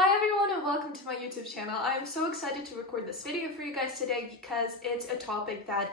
Hi everyone and welcome to my YouTube channel. I am so excited to record this video for you guys today because it's a topic that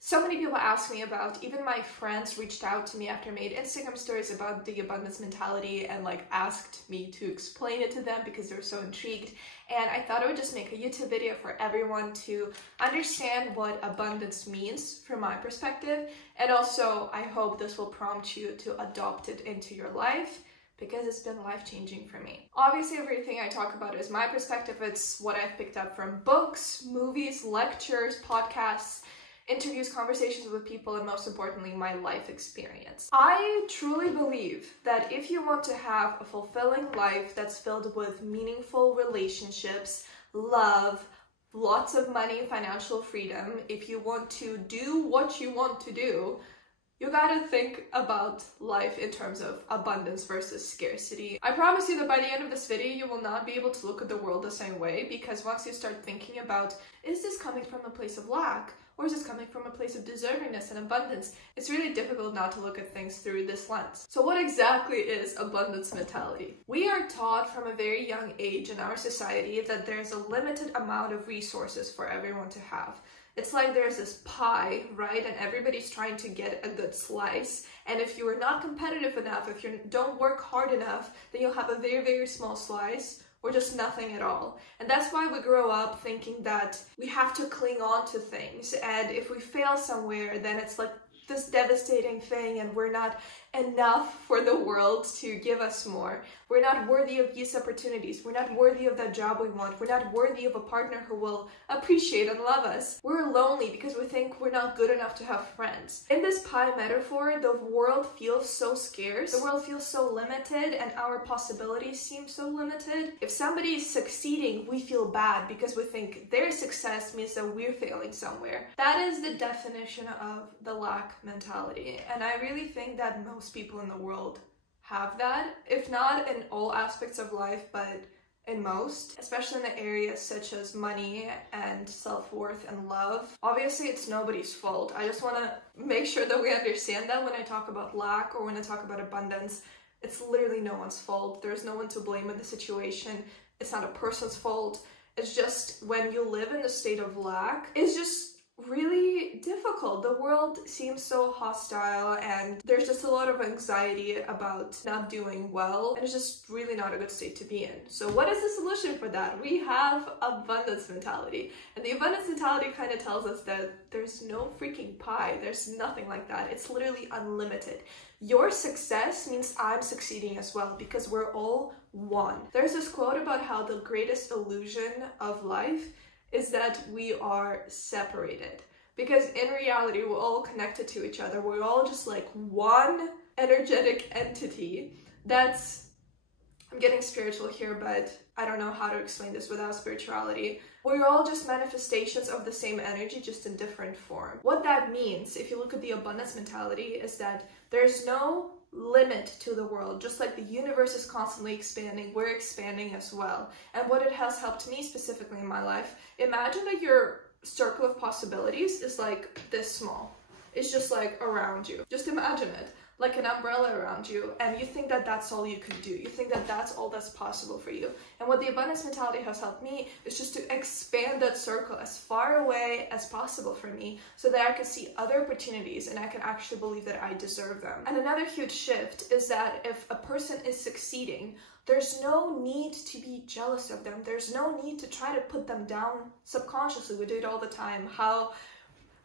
so many people ask me about. Even my friends reached out to me after I made Instagram stories about the abundance mentality and asked me to explain it to them because they were so intrigued. And I thought I would just make a YouTube video for everyone to understand what abundance means from my perspective. And also I hope this will prompt you to adopt it into your life, because it's been life-changing for me. Obviously, everything I talk about is my perspective. It's what I've picked up from books, movies, lectures, podcasts, interviews, conversations with people, and most importantly, my life experience. I truly believe that if you want to have a fulfilling life that's filled with meaningful relationships, love, lots of money, financial freedom, if you want to do what you want to do, you gotta think about life in terms of abundance versus scarcity. I promise you that by the end of this video, you will not be able to look at the world the same way, because once you start thinking about, is this coming from a place of lack? Or is this coming from a place of deservingness and abundance? It's really difficult not to look at things through this lens. So what exactly is abundance mentality? We are taught from a very young age in our society that there's a limited amount of resources for everyone to have. It's like there's this pie, right? And everybody's trying to get a good slice. And if you are not competitive enough, if you don't work hard enough, then you'll have a very, very small slice or just nothing at all. And that's why we grow up thinking that we have to cling on to things. And if we fail somewhere, then it's like this devastating thing and we're not enough for the world to give us more. We're not worthy of these opportunities. We're not worthy of that job we want. We're not worthy of a partner who will appreciate and love us. We're lonely because we think we're not good enough to have friends. In this pie metaphor, the world feels so scarce. The world feels so limited and our possibilities seem so limited. If somebody is succeeding, we feel bad because we think their success means that we're failing somewhere. That is the definition of the lack mentality. And I really think that most people in the world have that, if not in all aspects of life, but in most, especially in the areas such as money and self-worth and love. Obviously, it's nobody's fault. I just want to make sure that we understand that when I talk about lack or when I talk about abundance, it's literally no one's fault. There's no one to blame in the situation. It's not a person's fault. It's just when you live in a state of lack, it's just really difficult. The world seems so hostile and there's just a lot of anxiety about not doing well, and it's just really not a good state to be in. So what is the solution for that? We have abundance mentality, and the abundance mentality kind of tells us that there's no freaking pie. There's nothing like that. It's literally unlimited. Your success means I'm succeeding as well, because we're all one. There's this quote about how the greatest illusion of life is that we are separated, because in reality we're all connected to each other. We're all just like one energetic entity. I'm getting spiritual here, but I don't know how to explain this without spirituality. We're all just manifestations of the same energy, just in different form. What that means, if you look at the abundance mentality, is that there's no limit to the world. Just like the universe is constantly expanding, we're expanding as well. And what it has helped me specifically in my life, imagine that your circle of possibilities is like this small. It's just like around you. Just imagine it like an umbrella around you, and you think that that's all you can do. You think that that's all that's possible for you. And what the abundance mentality has helped me is just to expand that circle as far away as possible for me, so that I can see other opportunities and I can actually believe that I deserve them. And another huge shift is that if a person is succeeding, there's no need to be jealous of them. There's no need to try to put them down subconsciously. We do it all the time.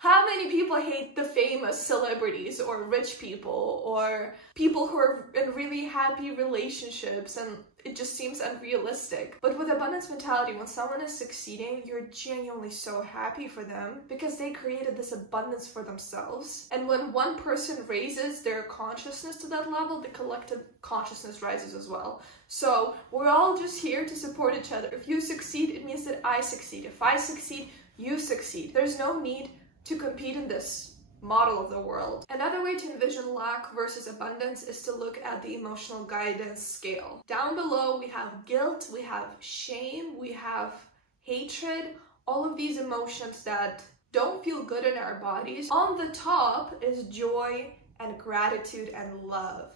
How many people hate the famous celebrities or rich people or people who are in really happy relationships, and it just seems unrealistic. But with abundance mentality, when someone is succeeding, you're genuinely so happy for them because they created this abundance for themselves. And when one person raises their consciousness to that level, the collective consciousness rises as well. So we're all just here to support each other. If you succeed, it means that I succeed. If I succeed, you succeed. There's no need to compete in this model of the world. Another way to envision lack versus abundance is to look at the emotional guidance scale. Down below we have guilt, we have shame, we have hatred, all of these emotions that don't feel good in our bodies. On the top is joy and gratitude and love.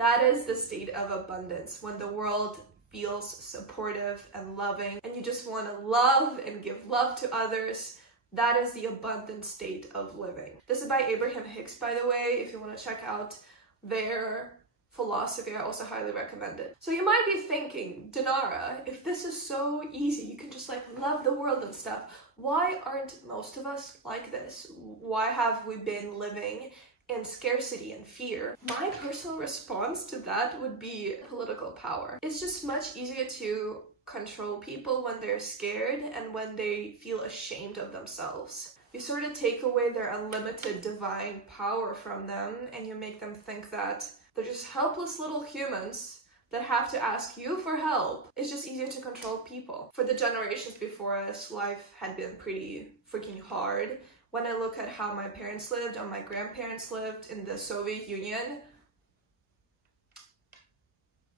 That is the state of abundance, when the world feels supportive and loving, and you just want to love and give love to others. That is the abundant state of living. This is by Abraham Hicks, by the way. If you want to check out their philosophy, I also highly recommend it. So you might be thinking, Dinara, if this is so easy, you can just like love the world and stuff, why aren't most of us like this? Why have we been living in scarcity and fear? My personal response to that would be political power. It's just much easier to control people when they're scared and when they feel ashamed of themselves. You sort of take away their unlimited divine power from them, and you make them think that they're just helpless little humans that have to ask you for help. It's just easier to control people. For the generations before us, life had been pretty freaking hard. When I look at how my parents lived and my grandparents lived in the Soviet Union,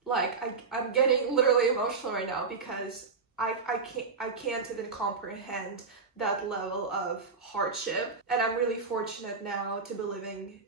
like, I'm getting literally emotional right now because I can't even comprehend that level of hardship. And I'm really fortunate now to be living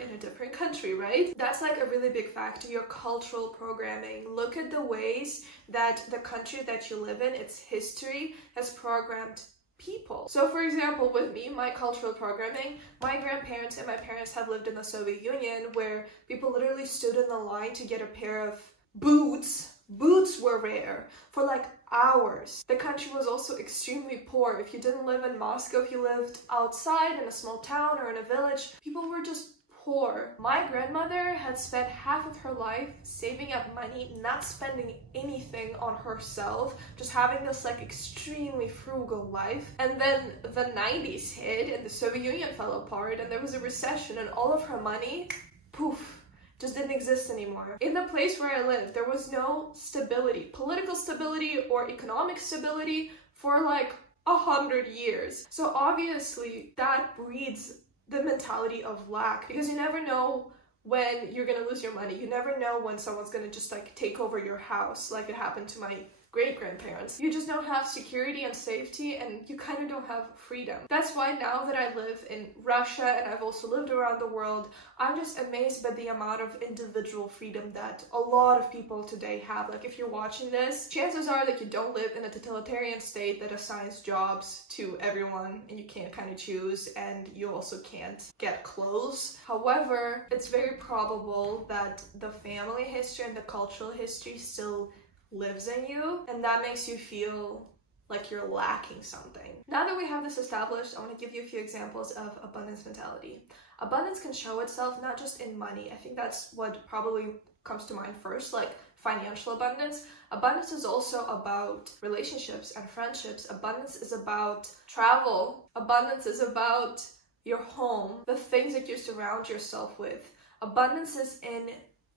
in a different country, right? That's like a really big factor, your cultural programming. Look at the ways that the country that you live in, its history, has programmed people. So for example, with me, my cultural programming, my grandparents and my parents have lived in the Soviet Union, where people literally stood in the line to get a pair of boots. Boots were rare for like hours. The country was also extremely poor. If you didn't live in Moscow, if you lived outside in a small town or in a village, people were just poor. My grandmother had spent half of her life saving up money, not spending anything on herself, just having this like extremely frugal life. And then the 90s hit and the Soviet Union fell apart and there was a recession and all of her money, poof, just didn't exist anymore. In the place where I lived, there was no stability, political stability or economic stability for like 100 years. So obviously that breeds the mentality of lack, because you never know when you're gonna lose your money. You never know when someone's gonna just like take over your house, like it happened to my great-grandparents. You just don't have security and safety, and you kind of don't have freedom. That's why now that I live in Russia and I've also lived around the world, I'm just amazed by the amount of individual freedom that a lot of people today have. Like if you're watching this, chances are that you don't live in a totalitarian state that assigns jobs to everyone and you can't kind of choose, and you also can't get clothes. However, it's very probable that the family history and the cultural history still lives in you, and that makes you feel like you're lacking something. Now that we have this established, I want to give you a few examples of abundance mentality. Abundance can show itself not just in money. I think that's what probably comes to mind first, like financial abundance. Abundance is also about relationships and friendships. Abundance is about travel. Abundance is about your home, the things that you surround yourself with. Abundance is in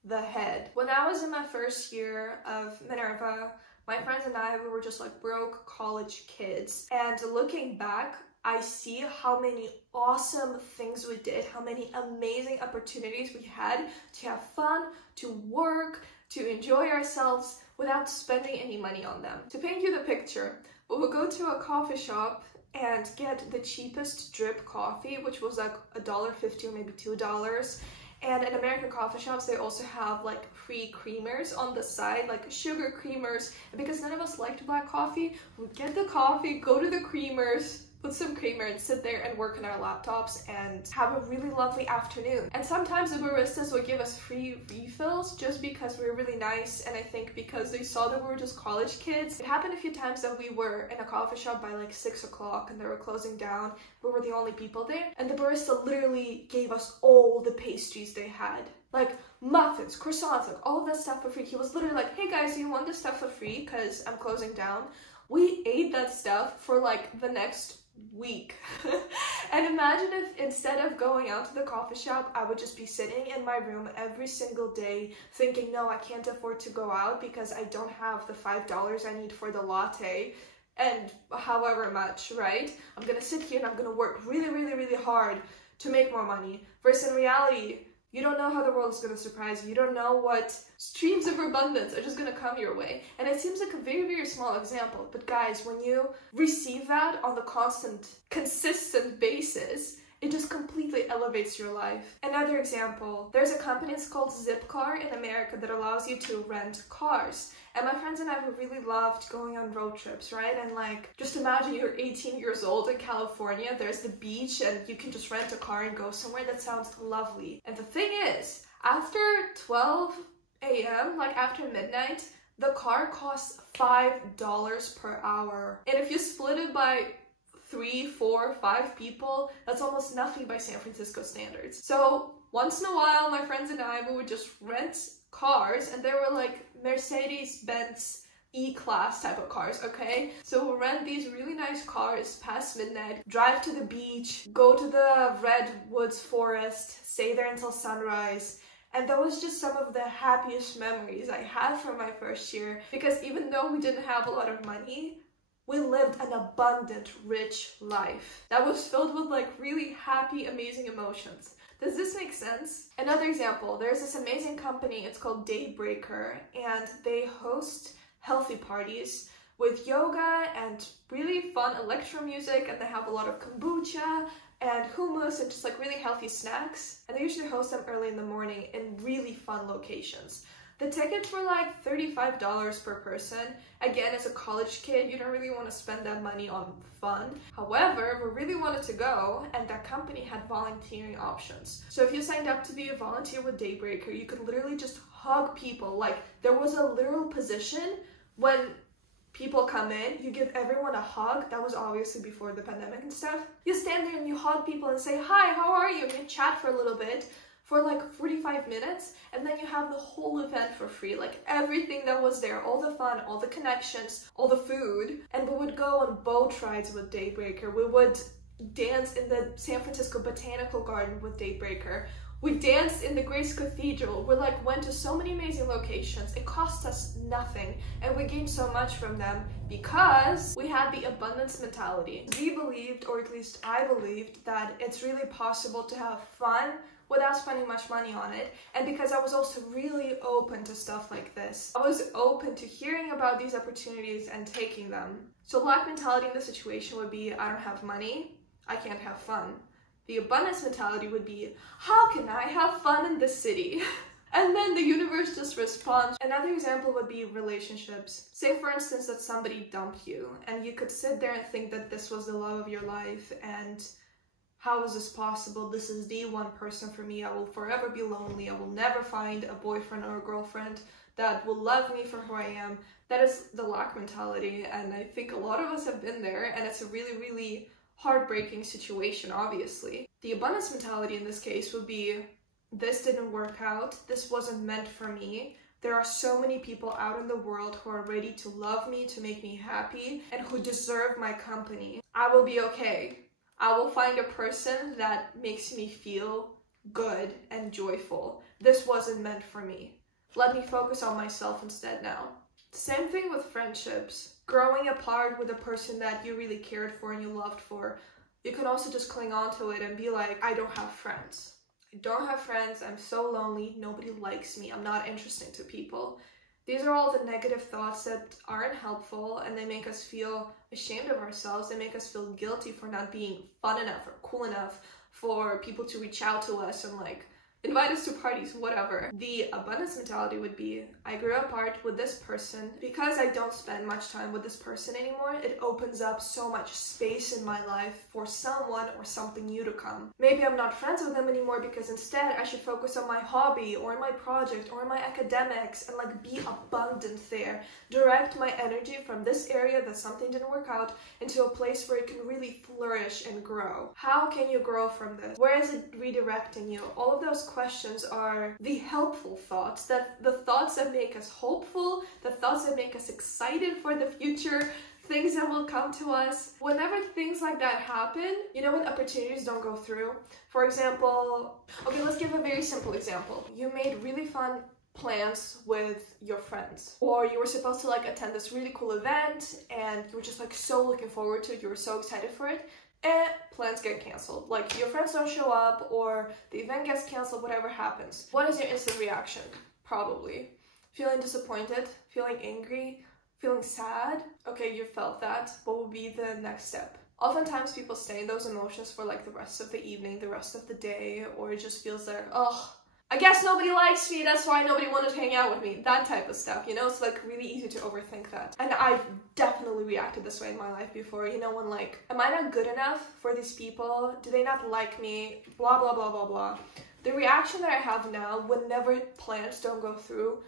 the head. When I was in my first year of Minerva, my friends and I, we were just like broke college kids. And looking back, I see how many awesome things we did, how many amazing opportunities we had to have fun, to work, to enjoy ourselves without spending any money on them. To paint you the picture, we would go to a coffee shop and get the cheapest drip coffee, which was like $1.50 or maybe $2. And in American coffee shops, they also have like free creamers on the side, like sugar creamers. And because none of us liked black coffee, we'd get the coffee, go to the creamers, put some creamer and sit there and work on our laptops and have a really lovely afternoon. And sometimes the baristas would give us free refills just because we were really nice, and I think because they saw that we were just college kids. It happened a few times that we were in a coffee shop by like 6 o'clock and they were closing down. We were the only people there, and the barista literally gave us all the pastries they had. Like muffins, croissants, like all of that stuff for free. He was literally like, hey guys, you want this stuff for free because I'm closing down? We ate that stuff for like the next week. And imagine if instead of going out to the coffee shop, I would just be sitting in my room every single day thinking, no, I can't afford to go out because I don't have the $5 I need for the latte and however much, right? I'm gonna sit here and I'm gonna work really, really, really hard to make more money. Versus in reality, you don't know how the world is going to surprise you. You don't know what streams of abundance are just going to come your way. And it seems like a very, very small example. But guys, when you receive that on the consistent basis, It just completely elevates your life. Another example, there's a company, it's called Zipcar in America, that allows you to rent cars. And my friends and I really loved going on road trips, right? And like, just imagine you're 18 years old in California, there's the beach, and you can just rent a car and go somewhere. That sounds lovely. And the thing is, after 12 a.m., like after midnight, the car costs $5 per hour. And if you split it by 3, 4, 5 people, that's almost nothing by San Francisco standards. So once in a while, my friends and I, we would just rent cars, and they were like Mercedes-Benz E-Class type of cars, okay? So we'll rent these really nice cars past midnight, drive to the beach, go to the Redwoods forest, stay there until sunrise. And that was just some of the happiest memories I had from my first year, because even though we didn't have a lot of money, we lived an abundant, rich life that was filled with like really happy, amazing emotions. Does this make sense? Another example, there's this amazing company, it's called Daybreaker, and they host healthy parties with yoga and really fun electro music, and they have a lot of kombucha and hummus and just like really healthy snacks. And they usually host them early in the morning in really fun locations. The tickets were like $35 per person. Again, as a college kid, you don't really want to spend that money on fun. However, we really wanted to go, and that company had volunteering options. So if you signed up to be a volunteer with Daybreaker, you could literally just hug people. Like, there was a literal position when people come in, you give everyone a hug. That was obviously before the pandemic and stuff. You stand there and you hug people and say, "Hi, how are you?" And you chat for a little bit, for like 45 minutes, and then you have the whole event for free, like everything that was there, all the fun, all the connections, all the food. And we would go on boat rides with Daybreaker. We would dance in the San Francisco Botanical Garden with Daybreaker. We danced in the Grace Cathedral. We like went to so many amazing locations. It cost us nothing, and we gained so much from them because we had the abundance mentality. We believed, or at least I believed, that it's really possible to have fun without spending much money on it. And because I was also really open to stuff like this, I was open to hearing about these opportunities and taking them. So lack mentality in the situation would be, I don't have money, I can't have fun. The abundance mentality would be, how can I have fun in this city? And then the universe just responds. Another example would be relationships. Say for instance that somebody dumped you, and you could sit there and think that this was the love of your life, and how is this possible? This is the one person for me. I will forever be lonely. I will never find a boyfriend or a girlfriend that will love me for who I am. That is the lack mentality, and I think a lot of us have been there, and it's a really, really heartbreaking situation, obviously. The abundance mentality in this case would be, this didn't work out. This wasn't meant for me. There are so many people out in the world who are ready to love me, to make me happy, and who deserve my company. I will be okay. I will find a person that makes me feel good and joyful. This wasn't meant for me. Let me focus on myself instead now. Same thing with friendships. Growing apart with a person that you really cared for and you loved for, you can also just cling on to it and be like, I don't have friends. I don't have friends. I'm so lonely. Nobody likes me. I'm not interesting to people. These are all the negative thoughts that aren't helpful, and they make us feel ashamed of ourselves. They make us feel guilty for not being fun enough or cool enough for people to reach out to us and like invite us to parties, whatever. The abundance mentality would be, I grew apart with this person. Because I don't spend much time with this person anymore, it opens up so much space in my life for someone or something new to come. Maybe I'm not friends with them anymore because instead I should focus on my hobby or my project or my academics and like be abundant there. Direct my energy from this area that something didn't work out into a place where it can really flourish and grow. How can you grow from this? Where is it redirecting you? All of those questions are the helpful thoughts, the thoughts that make us hopeful, the thoughts that make us excited for the future, things that will come to us. Whenever things like that happen, you know, when opportunities don't go through. For example, okay, let's give a very simple example. You made really fun plans with your friends, or you were supposed to like attend this really cool event and you were just like so looking forward to it, you were so excited for it, and plans get canceled. Like your friends don't show up or the event gets canceled, whatever happens. What is your instant reaction? Probably feeling disappointed, feeling angry, feeling sad. Okay, you felt that. What would be the next step? Oftentimes people stay in those emotions for like the rest of the evening, the rest of the day, or it just feels like, oh, I guess nobody likes me, that's why nobody wanted to hang out with me. That type of stuff, you know? It's like really easy to overthink that. And I've definitely reacted this way in my life before, you know, when like, am I not good enough for these people? Do they not like me? Blah, blah, blah, blah, blah. The reaction that I have now whenever plans don't go through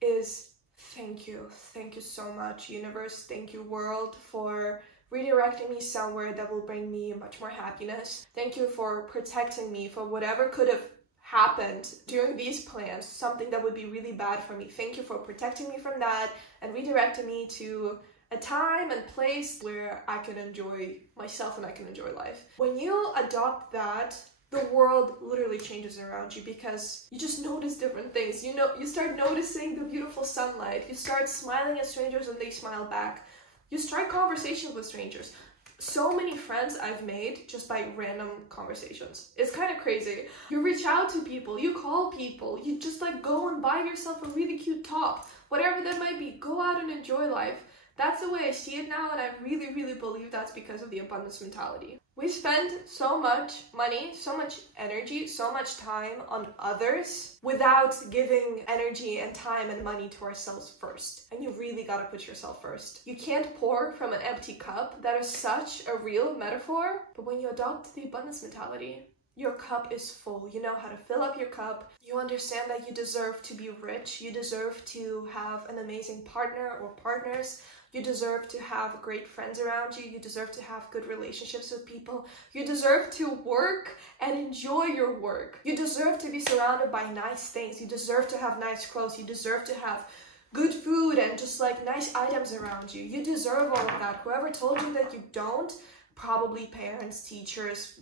is thank you. Thank you so much, universe. Thank you, world, for redirecting me somewhere that will bring me much more happiness. Thank you for protecting me for whatever could have happened during these plans, something that would be really bad for me. Thank you for protecting me from that and redirecting me to a time and place where I can enjoy myself and I can enjoy life. When you adopt that, the world literally changes around you because you just notice different things. You know, you start noticing the beautiful sunlight. You start smiling at strangers and they smile back. You start conversations with strangers. So many friends I've made just by random conversations. It's kind of crazy. You reach out to people, you call people, you just like go and buy yourself a really cute top, whatever that might be. Go out and enjoy life. That's the way I see it now, and I really, really believe that's because of the abundance mentality. We spend so much money, so much energy, so much time on others without giving energy and time and money to ourselves first. And you really gotta put yourself first. You can't pour from an empty cup. That is such a real metaphor. But when you adopt the abundance mentality, your cup is full. You know how to fill up your cup. You understand that you deserve to be rich. You deserve to have an amazing partner or partners. You deserve to have great friends around you. You deserve to have good relationships with people. You deserve to work and enjoy your work. You deserve to be surrounded by nice things. You deserve to have nice clothes. You deserve to have good food and just like nice items around you. You deserve all of that. Whoever told you that you don't, probably parents, teachers,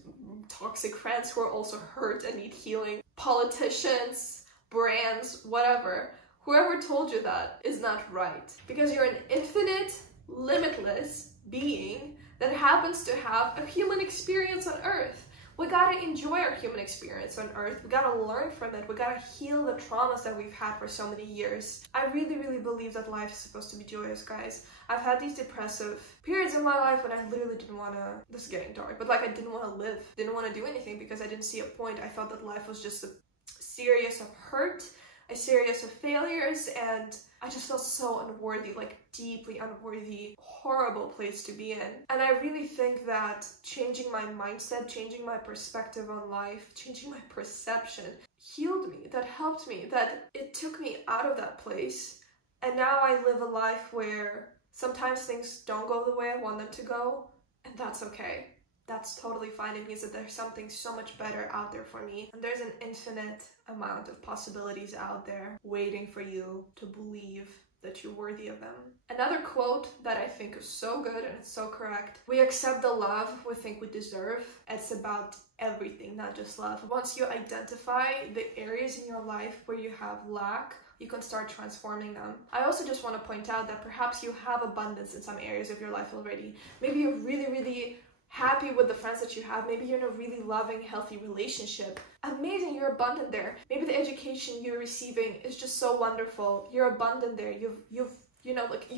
toxic friends who are also hurt and need healing, politicians, brands, whatever. Whoever told you that is not right, because you're an infinite, limitless being that happens to have a human experience on Earth. We gotta enjoy our human experience on Earth. We gotta learn from it. We gotta heal the traumas that we've had for so many years. I really, really believe that life is supposed to be joyous, guys. I've had these depressive periods in my life when I literally didn't wanna, this is getting dark, but like I didn't wanna live, didn't wanna do anything because I didn't see a point. I felt that life was just a series of hurt, a series of failures, and I just felt so unworthy, like deeply unworthy, horrible place to be in. And I really think that changing my mindset, changing my perspective on life, changing my perception healed me, that helped me, that it took me out of that place. And now I live a life where sometimes things don't go the way I want them to go, and that's okay. That's totally fine. It means that there's something so much better out there for me. And there's an infinite amount of possibilities out there waiting for you to believe that you're worthy of them. Another quote that I think is so good and it's so correct. We accept the love we think we deserve. It's about everything, not just love. Once you identify the areas in your life where you have lack, you can start transforming them. I also just want to point out that perhaps you have abundance in some areas of your life already. Maybe you're really, really happy with the friends that you have. Maybe you're in a really loving, healthy relationship. Amazing, you're abundant there. Maybe the education you're receiving is just so wonderful. You're abundant there. You've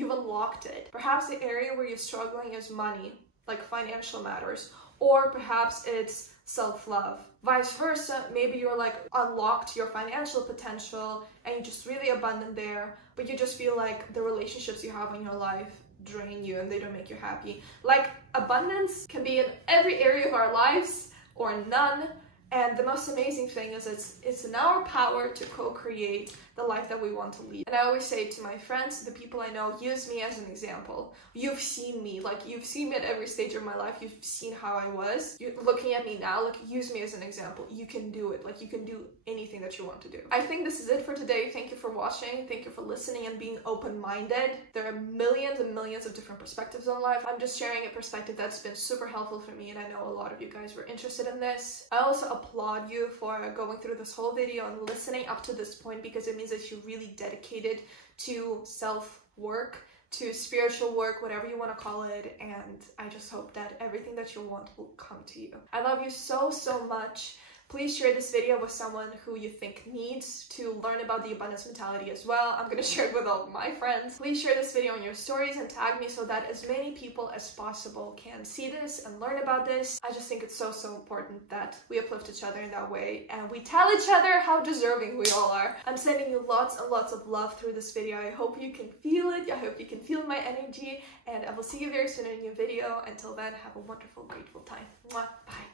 unlocked it. Perhaps the area where you're struggling is money, like financial matters, or perhaps it's self-love. Vice versa, maybe you're like unlocked your financial potential and you're just really abundant there, but you just feel like the relationships you have in your life drain you and they don't make you happy. Like, abundance can be in every area of our lives or none. And the most amazing thing is it's in our power to co-create the life that we want to lead. And I always say to my friends, the people I know, use me as an example. You've seen me, like you've seen me at every stage of my life. You've seen how I was. You're looking at me now, like use me as an example. You can do it. Like you can do anything that you want to do. I think this is it for today. Thank you for watching. Thank you for listening and being open-minded. There are millions and millions of different perspectives on life. I'm just sharing a perspective that's been super helpful for me, and I know a lot of you guys were interested in this. I also applaud you for going through this whole video and listening up to this point, because it means that you're really dedicated to self-work, to spiritual work, whatever you want to call it, and I just hope that everything that you want will come to you. I love you so, so much. Please share this video with someone who you think needs to learn about the abundance mentality as well. I'm gonna share it with all of my friends. Please share this video on your stories and tag me so that as many people as possible can see this and learn about this. I just think it's so important that we uplift each other in that way and we tell each other how deserving we all are. I'm sending you lots and lots of love through this video. I hope you can feel it. I hope you can feel my energy, and I will see you very soon in a new video. Until then, have a wonderful, grateful time. Mwah. Bye.